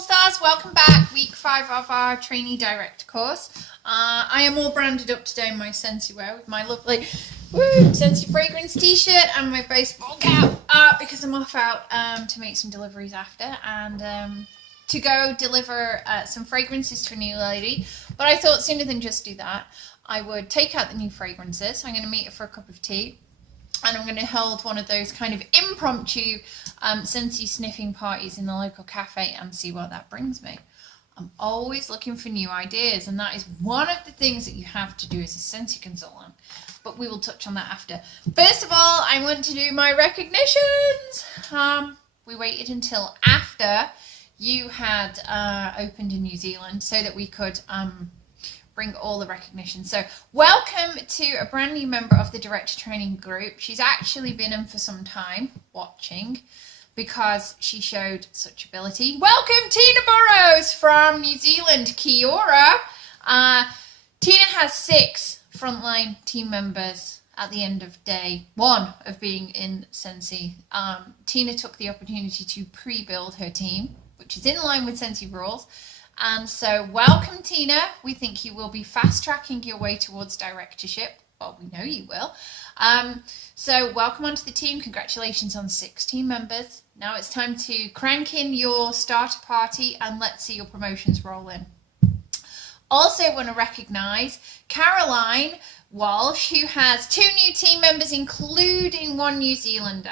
All Stars, welcome back. Week 5 of our Trainee Direct course. I am all branded up today in my Scentsy wear with my lovely Scentsy fragrance t-shirt and my baseball cap because I'm off out to make some deliveries after and to go deliver some fragrances to a new lady. But I thought sooner than just do that, I would take out the new fragrances. I'm going to meet her for a cup of tea. And I'm going to hold one of those kind of impromptu Scentsy sniffing parties in the local cafe and see what that brings me. I'm always looking for new ideas, and that is one of the things that you have to do as a Scentsy consultant. But we will touch on that after. First of all, I want to do my recognitions. We waited until after you had opened in New Zealand so that we could bring all the recognition. So welcome to a brand new member of the Director Training group. She's actually been in for some time watching because she showed such ability. Welcome Tina Burrows from New Zealand. Kia ora. Tina has 6 frontline team members at the end of day 1 of being in Scentsy. Tina took the opportunity to pre-build her team, which is in line with Scentsy rules. And so welcome, Tina. We think you will be fast-tracking your way towards directorship. Well, we know you will. So welcome onto the team. Congratulations on 6 team members. Now it's time to crank in your starter party and let's see your promotions roll in. Also want to recognise Caroline Walsh, who has 2 new team members, including 1 New Zealander.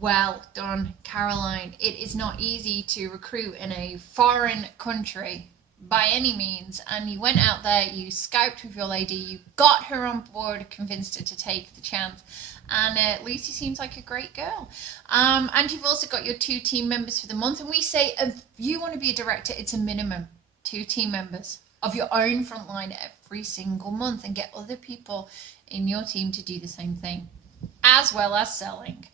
Well done, Caroline. It is not easy to recruit in a foreign country by any means. And you went out there, you scouted with your lady, you got her on board, convinced her to take the chance. And Lucy seems like a great girl. And you've also got your 2 team members for the month. And we say if you want to be a director, it's a minimum 2 team members of your own frontline every single month and get other people in your team to do the same thing, as well as selling.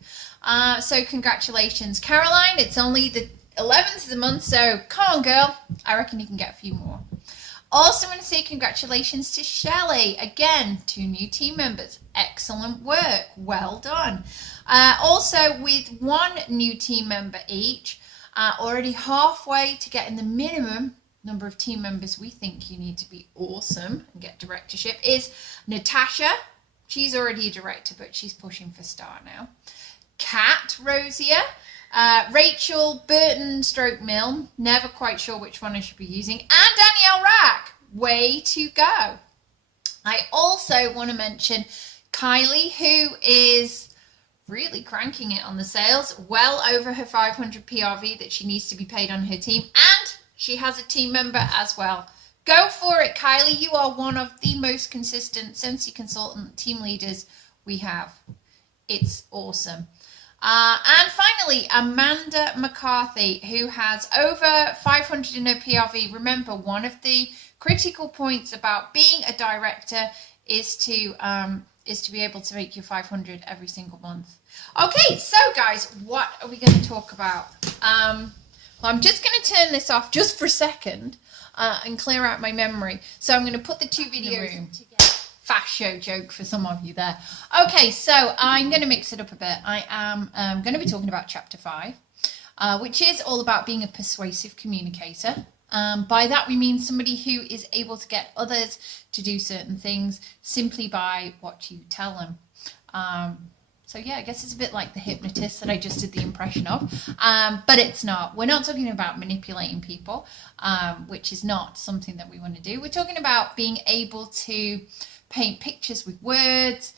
So congratulations, Caroline. It's only the 11th of the month, so come on, girl. I reckon you can get a few more. Also want to say congratulations to Shelley. Again, 2 new team members. Excellent work. Well done. Also with 1 new team member each, already halfway to getting the minimum number of team members we think you need to be awesome and get directorship is Natasha. She's already a director, but she's pushing for star now. Kat Rosier, Rachel Burton Stroke Mill, never quite sure which one I should be using, and Danielle Rack, way to go. I also want to mention Kylie, who is really cranking it on the sales, well over her 500 PRV that she needs to be paid on her team, and she has a team member as well. Go for it, Kylie. You are one of the most consistent Scentsy consultant team leaders we have. It's awesome. And finally, Amanda McCarthy, who has over 500 in her PRV. Remember, one of the critical points about being a director is to be able to make your 500 every single month. Okay, so guys, what are we going to talk about? Well, I'm just going to turn this off just for a second and clear out my memory. So I'm going to put the 2 videos together. Fast show joke for some of you there. Okay, so I'm going to mix it up a bit. I am going to be talking about chapter 5, which is all about being a persuasive communicator. By that we mean somebody who is able to get others to do certain things simply by what you tell them. So yeah, I guess it's a bit like the hypnotist that I just did the impression of, but it's not. We're not talking about manipulating people, which is not something that we want to do. We're talking about being able to paint pictures with words,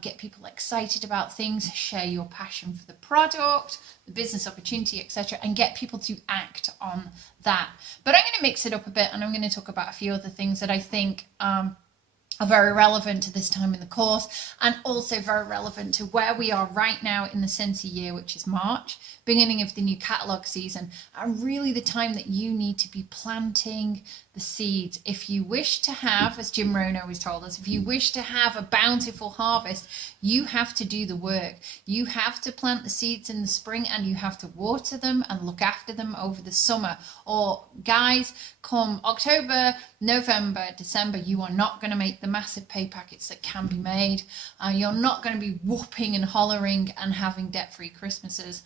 get people excited about things, share your passion for the product, the business opportunity, etc., and get people to act on that. But I'm going to mix it up a bit, and I'm going to talk about a few other things that I think are very relevant to this time in the course, and also very relevant to where we are right now in the Scentsy year, which is March, beginning of the new catalogue season, and really the time that you need to be planting the seeds. If you wish to have, as Jim Rohn always told us, if you wish to have a bountiful harvest, you have to do the work. You have to plant the seeds in the spring, and you have to water them and look after them over the summer. Or guys, come October, November, December, you are not going to make the massive pay packets that can be made. You're not going to be whooping and hollering and having debt-free Christmases.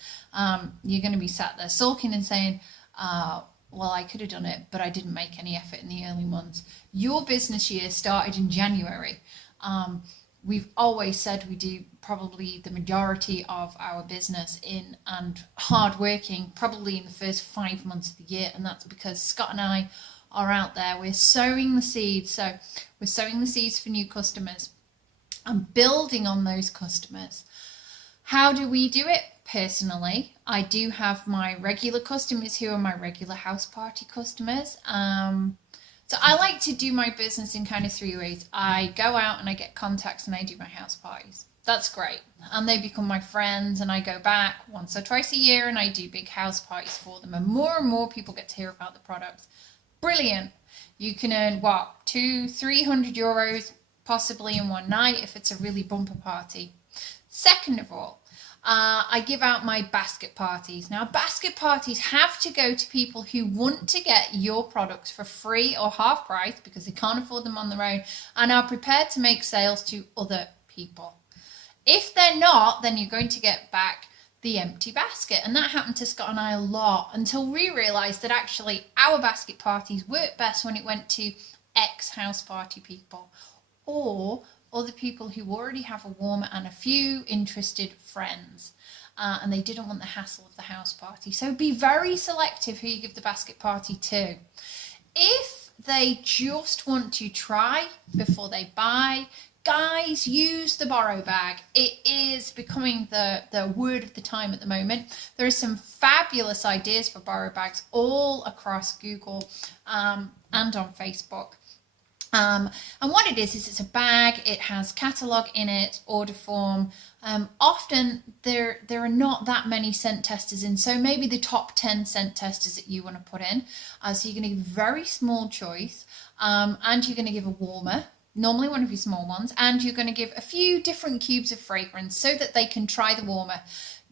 You're going to be sat there sulking and saying, Well, I could have done it, but I didn't make any effort in the early months. Your business year started in January. We've always said we do probably the majority of our business in and hardworking probably in the first 5 months of the year, and that's because Scott and I are out there. We're sowing the seeds. So we're sowing the seeds for new customers and building on those customers. How do we do it? Personally, I do have my regular customers who are my regular house party customers. So I like to do my business in kind of 3 ways. I go out and I get contacts and I do my house parties. That's great. And they become my friends, and I go back once or twice a year and I do big house parties for them. And more people get to hear about the products. Brilliant. You can earn, what, 200-300 euros possibly in one night if it's a really bumper party. Second of all, I give out my basket parties. Now, basket parties have to go to people who want to get your products for free or half price because they can't afford them on their own and are prepared to make sales to other people. If they're not, then you're going to get back the empty basket. And that happened to Scott and I a lot until we realised that actually our basket parties work best when it went to ex-house party people or other people who already have a warmer and a few interested friends, and they didn't want the hassle of the house party. So be very selective who you give the basket party to. If they just want to try before they buy, guys, use the borrow bag. It is becoming the word of the time at the moment. There are some fabulous ideas for borrow bags all across Google and on Facebook. And what it is it's a bag. It has catalogue in it, order form. Often there are not that many scent testers in, so maybe the top 10 scent testers that you want to put in. So you're going to give a very small choice, and you're going to give a warmer, normally one of your small ones, and you're going to give a few different cubes of fragrance so that they can try the warmer.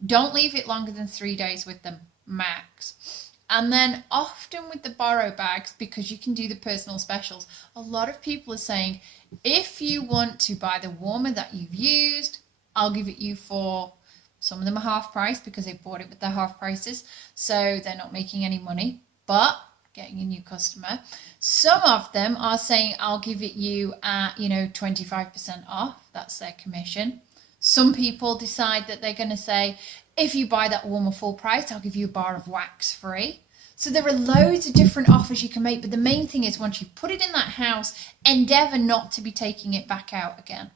Don't leave it longer than 3 days with them, max. And then often with the borrow bags, because you can do the personal specials, a lot of people are saying, if you want to buy the warmer that you've used, I'll give it you for, some of them are half price because they bought it with their half prices, so they're not making any money, but getting a new customer. Some of them are saying, I'll give it you at, 25% off. That's their commission. Some people decide that they're going to say, if you buy that warmer full price, I'll give you a bar of wax free. So there are loads of different offers you can make, but the main thing is once you put it in that house, endeavour not to be taking it back out again.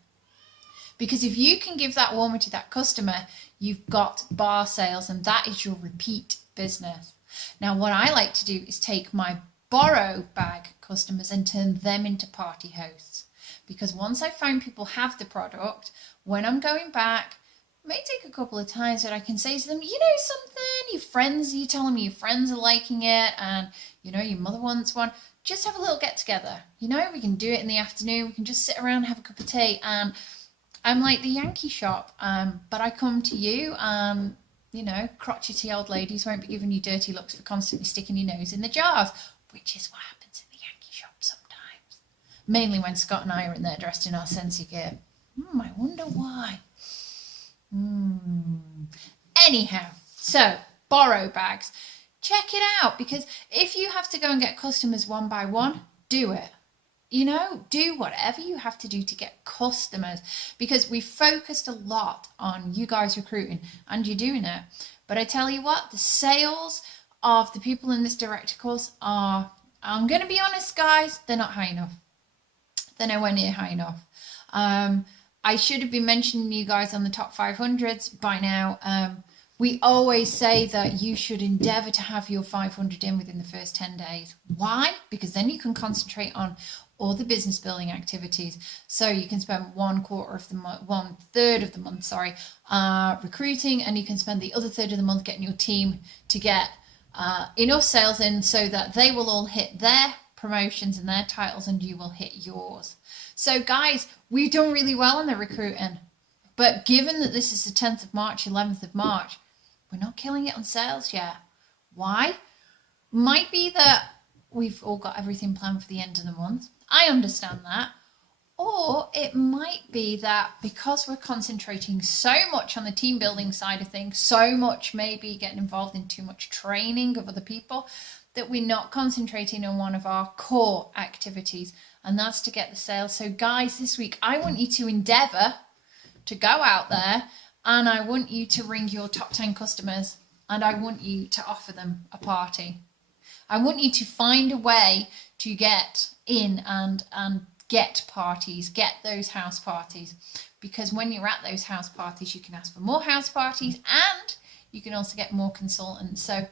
Because if you can give that warmer to that customer, you've got bar sales, and that is your repeat business. Now, what I like to do is take my borrow bag customers and turn them into party hosts. Because once I find people have the product, when I'm going back, it may take a couple of times, but I can say to them, you know something, your friends, you telling me your friends are liking it, and your mother wants one, just have a little get together. We can do it in the afternoon, we can just sit around and have a cup of tea, and I'm like the Yankee shop, but I come to you, and crotchety old ladies won't be giving you dirty looks for constantly sticking your nose in the jars, which is what happens in the Yankee shop sometimes. Mainly when Scott and I are in there dressed in our Scentsy gear. I wonder why. Anyhow, so borrow bags. Check it out, because if you have to go and get customers one by one, do it. Do whatever you have to do to get customers, because we focused a lot on you guys recruiting, and you're doing it. But I tell you what, the sales of the people in this direct course are, I'm going to be honest, guys, they're not high enough. They're nowhere near high enough. I should have been mentioning you guys on the top 500s by now. We always say that you should endeavour to have your 500 in within the first 10 days. Why? Because then you can concentrate on all the business building activities. So you can spend 1/3 of the month, recruiting, and you can spend the other third of the month getting your team to get enough sales in so that they will all hit their promotions and their titles, and you will hit yours. So guys, we've done really well in the recruiting, but given that this is the 10th of March, 11th of March, we're not killing it on sales yet. Why? Might be that we've all got everything planned for the end of the month. I understand that. Or it might be that because we're concentrating so much on the team building side of things, so much maybe getting involved in too much training of other people, that we're not concentrating on one of our core activities, and that's to get the sales. So guys, this week I want you to endeavor to go out there, and I want you to ring your top 10 customers, and I want you to offer them a party. I want you to find a way to get in and get parties, get those house parties, because when you're at those house parties, you can ask for more house parties, and you can also get more consultants. So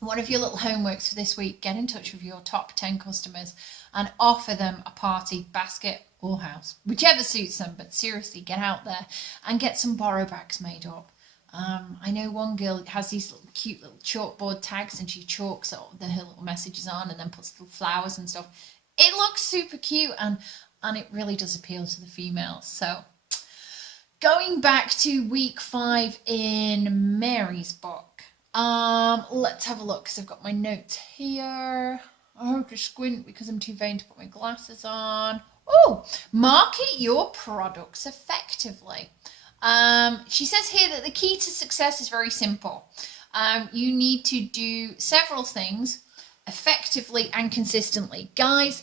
one of your little homeworks for this week, get in touch with your top 10 customers and offer them a party, basket or house, whichever suits them. But seriously, get out there and get some borrow bags made up. I know one girl has these little cute little chalkboard tags, and she chalks her little messages on and then puts little flowers and stuff. It looks super cute, and it really does appeal to the females. So going back to week 5 in Mary's book, let's have a look, because I've got my notes here. I have to squint because I'm too vain to put my glasses on. Oh, market your products effectively. She says here that the key to success is very simple. You need to do several things effectively and consistently. Guys,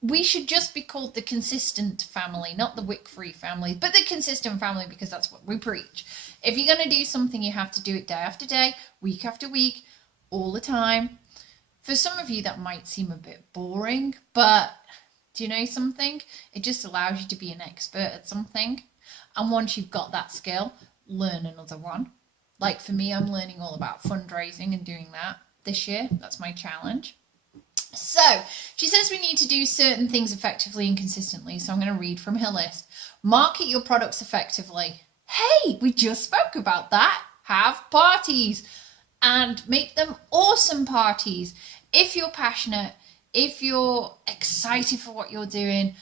we should just be called the consistent family, not the wick-free family, but the consistent family, because that's what we preach. If you're going to do something, you have to do it day after day, week after week, all the time. For some of you, that might seem a bit boring, but do you know something? It just allows you to be an expert at something. And once you've got that skill, learn another one. Like for me, I'm learning all about fundraising and doing that this year. That's my challenge. So she says we need to do certain things effectively and consistently. So I'm going to read from her list. Market your products effectively. Hey, we just spoke about that. Have parties and make them awesome parties. If you're passionate, if you're excited for what you're doing,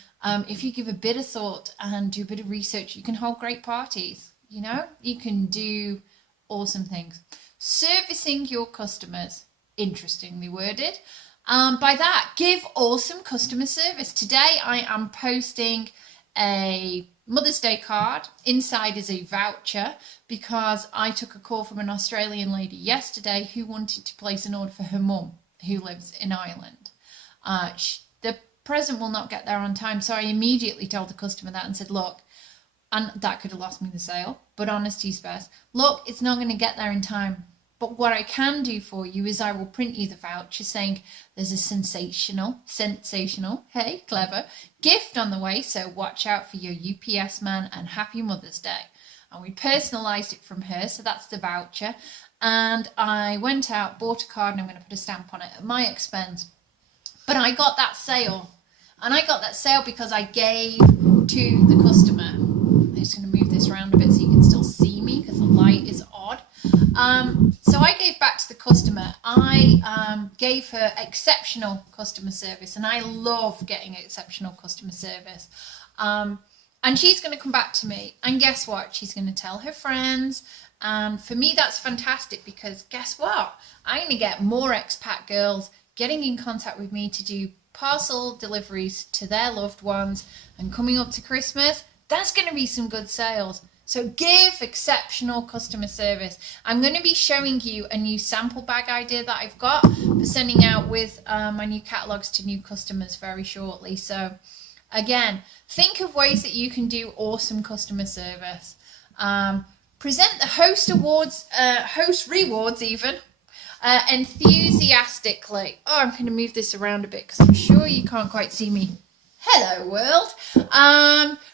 if you give a bit of thought and do a bit of research, you can hold great parties. You know, you can do awesome things. Servicing your customers, interestingly worded. By that, give awesome customer service. Today I am posting a Mother's Day card. Inside is a voucher, because I took a call from an Australian lady yesterday who wanted to place an order for her mum, who lives in Ireland. The present will not get there on time, so I immediately told the customer that and said, look, and that could have lost me the sale, but honesty's best. Look, it's not going to get there in time. But what I can do for you is I will print you the voucher saying there's a sensational, hey, clever, gift on the way, so watch out for your UPS man and happy Mother's Day. And we personalised it from her, so that's the voucher. And I went out, bought a card, and I'm going to put a stamp on it at my expense. But I got that sale. And I got that sale because I gave to the customer. I'm just going to move this around a bit so you can still see me because the light is odd. So I gave back to the customer. I gave her exceptional customer service, and I love getting exceptional customer service. And she's going to come back to me, and guess what? She's going to tell her friends. And for me, that's fantastic, because guess what? I'm going to get more expat girls getting in contact with me to do parcel deliveries to their loved ones. And coming up to Christmas, that's going to be some good sales. So give exceptional customer service. I'm going to be showing you a new sample bag idea that I've got for sending out with my new catalogues to new customers very shortly. So again, think of ways that you can do awesome customer service. Present the host awards, host rewards even, enthusiastically. Oh, I'm going to move this around a bit because I'm sure you can't quite see me. Hello world.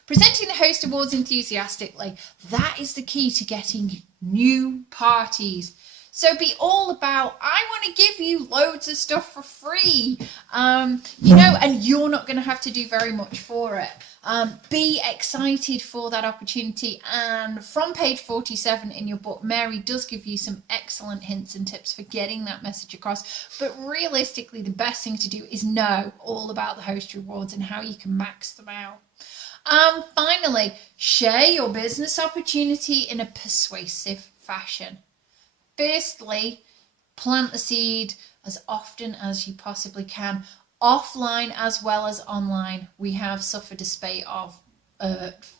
Presenting the host awards enthusiastically. That is the key to getting new parties. So be all about, I want to give you loads of stuff for free, you know, and you're not going to have to do very much for it. Be excited for that opportunity. And from page 47 in your book, Mary does give you some excellent hints and tips for getting that message across. But realistically, the best thing to do is know all about the host rewards and how you can max them out. Finally, share your business opportunity in a persuasive fashion. Firstly, plant the seed as often as you possibly can offline as well as online, we have suffered a spate of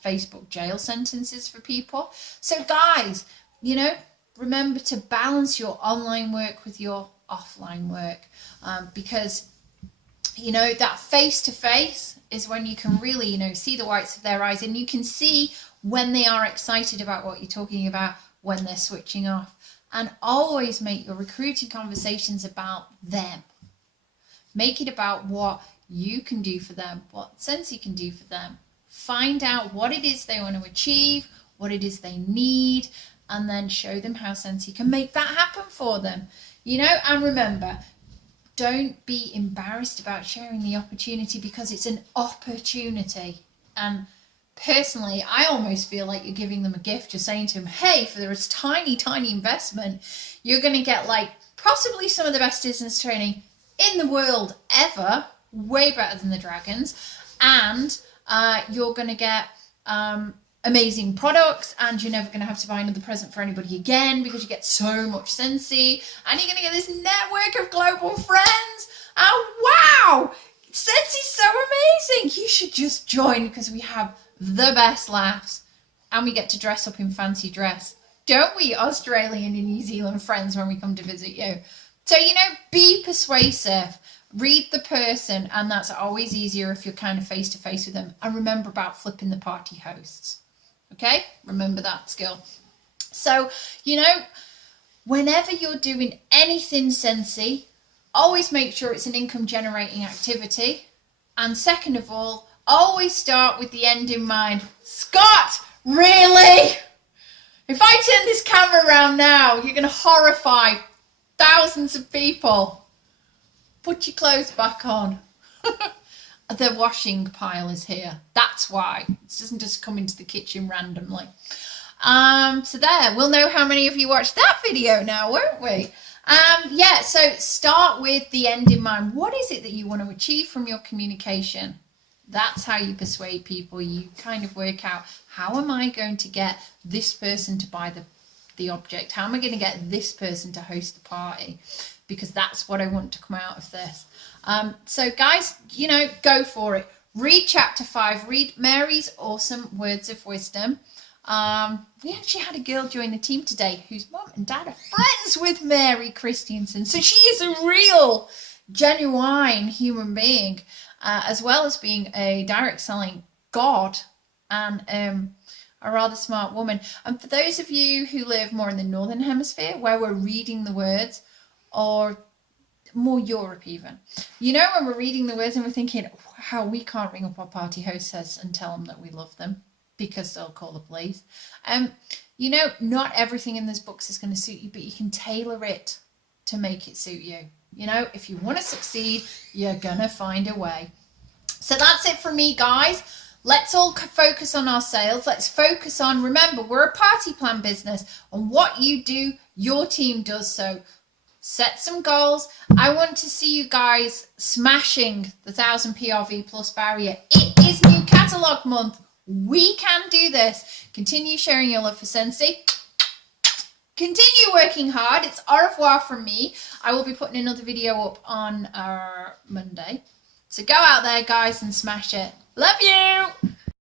Facebook jail sentences for people. So guys, you know, remember to balance your online work with your offline work, because, you know, that face-to-face is when you can really, you know, see the whites of their eyes, and you can see when they are excited about what you're talking about, when they're switching off. And always make your recruiting conversations about them. Make it about what you can do for them, what Scentsy can do for them. Find out what it is they want to achieve, what it is they need, and then show them how Scentsy can make that happen for them. You know, and remember, don't be embarrassed about sharing the opportunity, because it's an opportunity. And personally, I almost feel like you're giving them a gift. You're saying to them, hey, for this tiny, tiny investment, you're going to get like possibly some of the best business training in the world ever, way better than the Dragons. And you're going to get amazing products, and you're never going to have to buy another present for anybody again, because you get so much Scentsy, and you're going to get this network of global friends. Oh, wow! Scentsy's so amazing. You should just join, because we have the best laughs, and we get to dress up in fancy dress. Don't we, Australian and New Zealand friends, when we come to visit you? So, you know, be persuasive. Read the person, and that's always easier if you're kind of face-to-face with them. And remember about flipping the party hosts. Okay? Remember that skill. So, you know, whenever you're doing anything Scentsy, always make sure it's an income-generating activity. And second of all, always start with the end in mind. Scott, really? If I turn this camera around now, you're going to horrify thousands of people. Put your clothes back on. The washing pile is here. That's why. It doesn't just come into the kitchen randomly. So there, we'll know how many of you watched that video now, won't we? Yeah, so start with the end in mind. What is it that you want to achieve from your communication? That's how you persuade people. You kind of work out, how am I going to get this person to buy the object? How am I going to get this person to host the party? Because that's what I want to come out of this. So guys, you know, go for it. Read chapter 5. Read Mary's awesome words of wisdom. We actually had a girl join the team today whose mum and dad are friends with Mary Christensen. So she is a real, genuine human being, as well as being a direct selling god and a rather smart woman. And for those of you who live more in the Northern Hemisphere, where we're reading the words, or more Europe even, you know, when we're reading the words and we're thinking, how we can't ring up our party hostess and tell them that we love them, because they'll call the police. You know, not everything in this book is going to suit you, but you can tailor it to make it suit you. You know, if you want to succeed, you're going to find a way. So that's it from me, guys. Let's all focus on our sales. Let's focus on, remember, we're a party plan business, and what you do, your team does. So set some goals. I want to see you guys smashing the 1,000 PRV plus barrier. It is new catalog month. We can do this. Continue sharing your love for Scentsy. Continue working hard. It's au revoir from me. I will be putting another video up on Monday. So go out there, guys, and smash it. Love you.